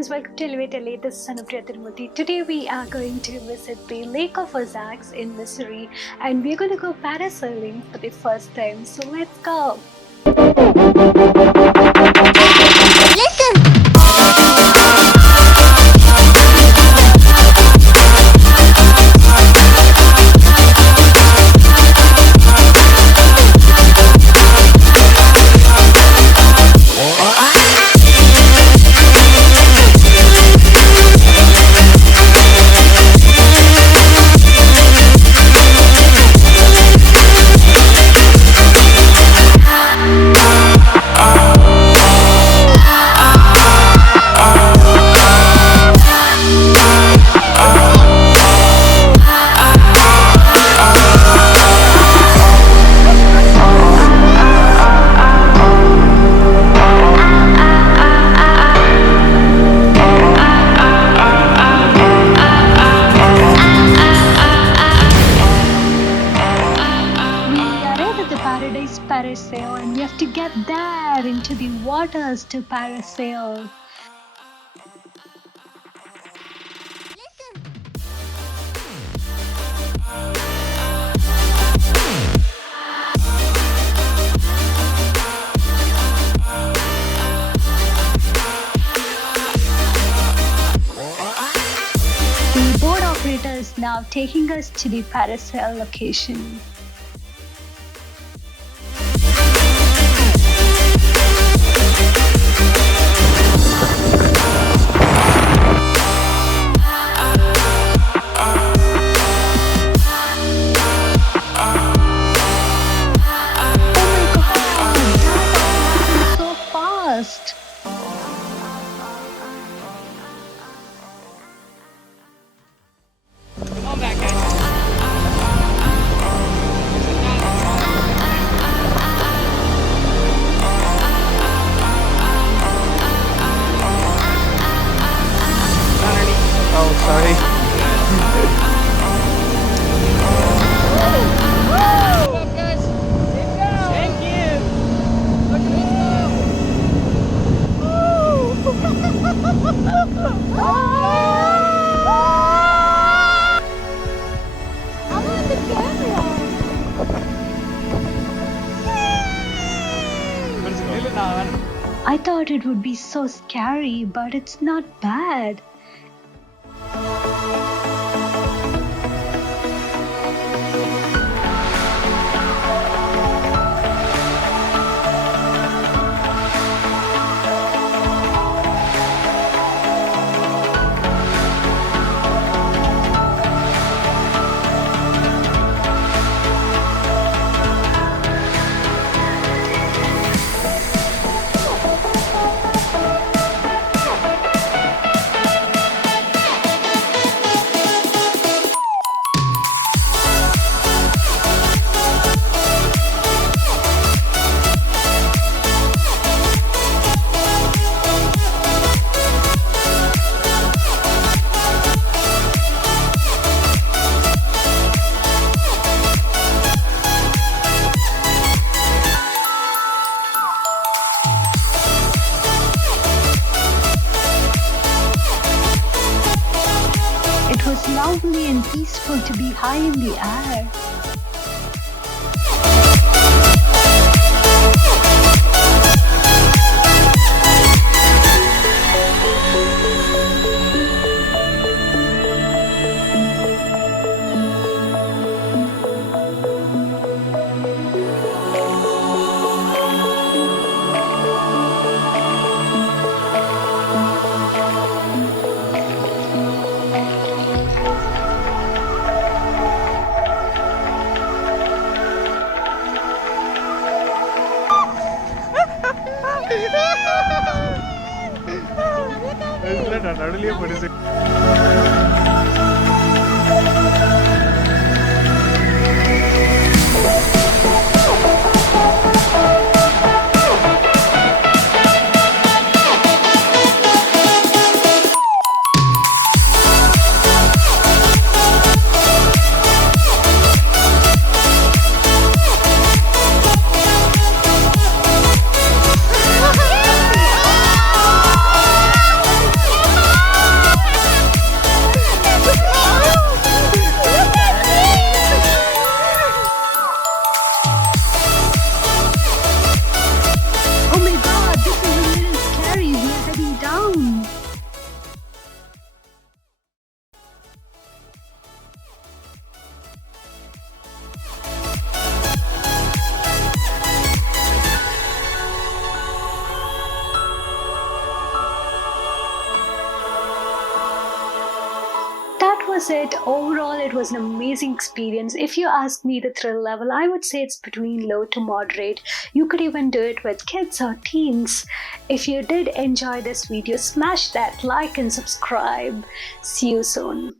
friends, welcome to Elevate LA. This is Anupriya Tirumurthy. Today we are going to visit the Lake of Ozarks in Missouri, and we're going to go parasailing for the first time. So let's go! Parasail, and we have to get there into the waters to parasail. The boat operator is now taking us to the parasail location. I thought it would be so scary, but it's not bad. It was lovely and peaceful to be high in the air. நடுலயே படிச்சு was it. Overall, it was an amazing experience. If you ask me the thrill level, I would say it's between low to moderate. You could even do it with kids or teens. If you did enjoy this video, smash that like and subscribe. See you soon.